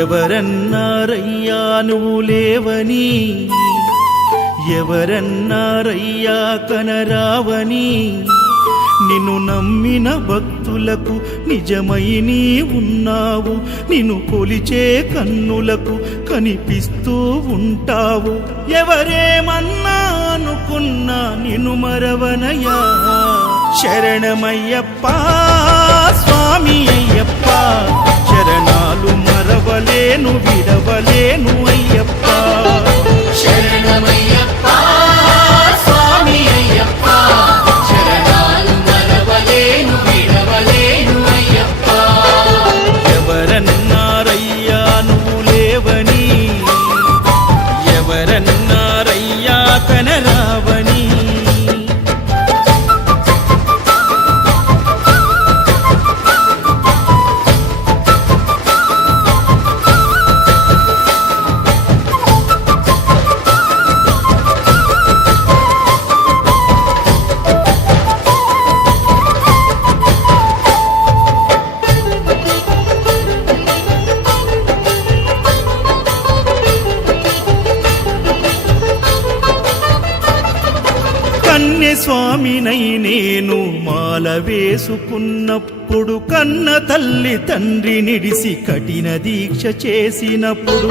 ఎవరన్నారయ్యా నువ్వు లేవని, ఎవరన్నారయ్యా కనరావని, నిన్ను నమ్మిన భక్తులకు నిజమై నీ ఉన్నావు, నిన్ను కొలిచే కన్నులకు కనిపిస్తూ ఉంటావు. ఎవరేమన్నా అనుకున్నా నిన్ను మరవనయ్యా. శరణమయ్యప్ప స్వామి అయ్యప్ప, శరణాలు మరవలేను విడవలేను అయ్యప్ప. శరణమయ్యప్ప స్వామి అయ్యప్ప, శరణాలు మరవలేను విడవలేను అయ్యప్ప. ఎవరన్నారయ్యా నువ్వు లేవని, ఎవరన్నారయ్యా కనరావని. స్వామినై నేను మాల వేసుకున్నప్పుడు, కన్న తల్లి తండ్రి నిడిసి కఠిన దీక్ష చేసినప్పుడు,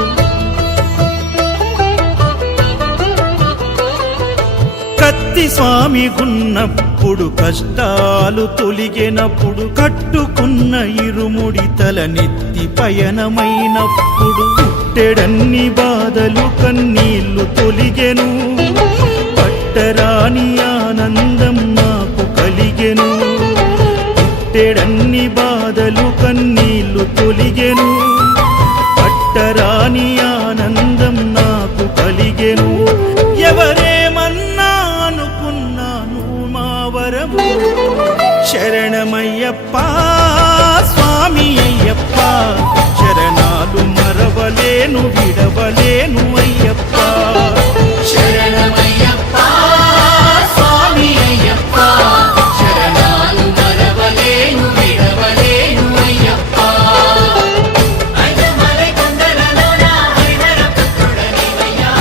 కత్తి స్వామి గున్నప్పుడు కష్టాలు తొలిగినప్పుడు, కట్టుకున్న ఇరుముడి తల నెత్తి పయనమైనప్పుడు, పుట్టెడన్ని బాధలు కన్నీళ్లు తొలిగెను, పట్టరాని ఆనందం నాకు కలిగెను. పుట్టెడన్ని బాధలు కన్నీళ్లు తొలిగెను, పట్టరాని ఆనందం నాకు కలిగెను. ఎవరేమన్నా అనుకున్నాను మా వరము. శరణమయ్యప్ప స్వామి అయ్యప్ప, శరణాలు మరవలేను విడవలేను అయ్యప్ప. శరణమయ్యప్ప స్వామి అయ్యప్ప, శరణాలు మరవలేను విడవలేను అయ్యప్ప. ఐదమలై కొండలలోన హరిహర పుత్రుడనివయ్యా,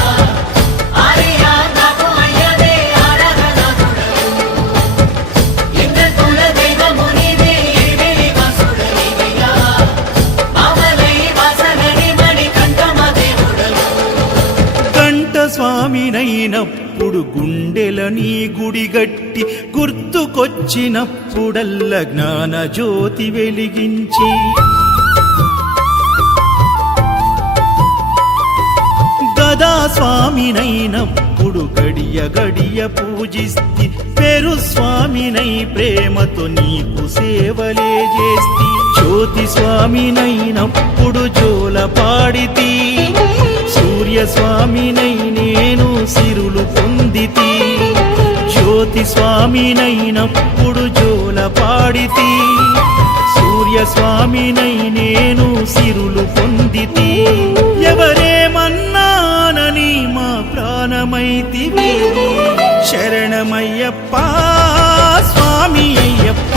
ఆర్యా నాకు అయ్యవే ఆరాధనాథుడవు. ఇంద్ర కుల దైవము నీవే ఎరివేలి వాసుడనివయ్యా, మామలై వాసనని మణికంఠమ దేవుడవు. కంఠ స్వామినైనప్పుడు గుండెల నీ గుడిగట్టి, గుర్తుకొచ్చినప్పుడల్ల జ్ఞాన జ్యోతి వెలిగించి, గదా స్వామినైనప్పుడు గడియ గడియ పూజిస్తి, పేరు స్వామినై ప్రేమతో నీకు సేవలే చేస్తి. జ్యోతి స్వామినైనప్పుడు జోల పాడితి, సూర్య స్వామినై నేను సిరులు పొందితి. జ్యోతి స్వామినైనప్పుడు జోల పాడితి, సూర్య స్వామినై నేను సిరులు పొందితి. ఎవరేమన్నానని మా ప్రాణమైతివి. శరణమయ్యప్ప స్వామి అయ్యప్ప,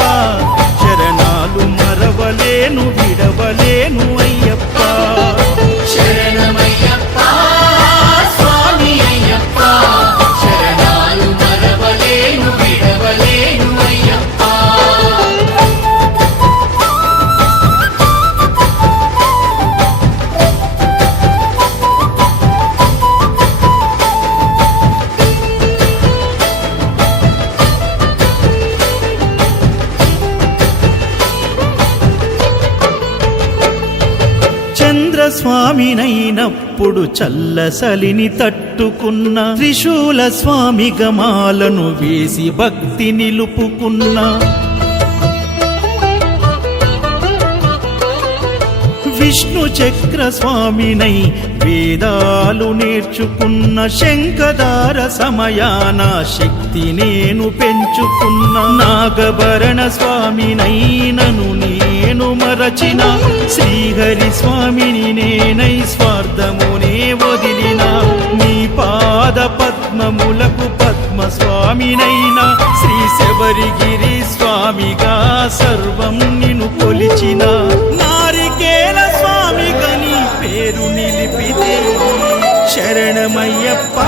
శరణాలు మరవలేను విడవలేను అయ్యప్ప. శరణమయ్యప్ప స్వామి అయ్యప్ప, శరణాలు మరవలేను విడవలేను అయ్యప్ప. స్వామినైనప్పుడు చల్లసలిని తట్టుకున్న, త్రిశూల స్వామి గమాలను వేసి భక్తి నిలుపుకున్న, విష్ణు చక్ర స్వామినై వేదాలు నేర్చుకున్న, శంఖదార సమయాన శక్తి నేను పెంచుకున్న, నాగభరణ స్వామినైనను నేను మరచిన, శ్రీహరి స్వామిని నేనై స్వార్థమునే వదిలిన, నీ పాద పద్మములకు పద్మ స్వామినైనా, శ్రీ శబరిగిరి స్వామిగా సర్వం నిన్ను కొలిచిన, నారికేల స్వామిగా నీ తెలిపితే శరణమయ్యప్ప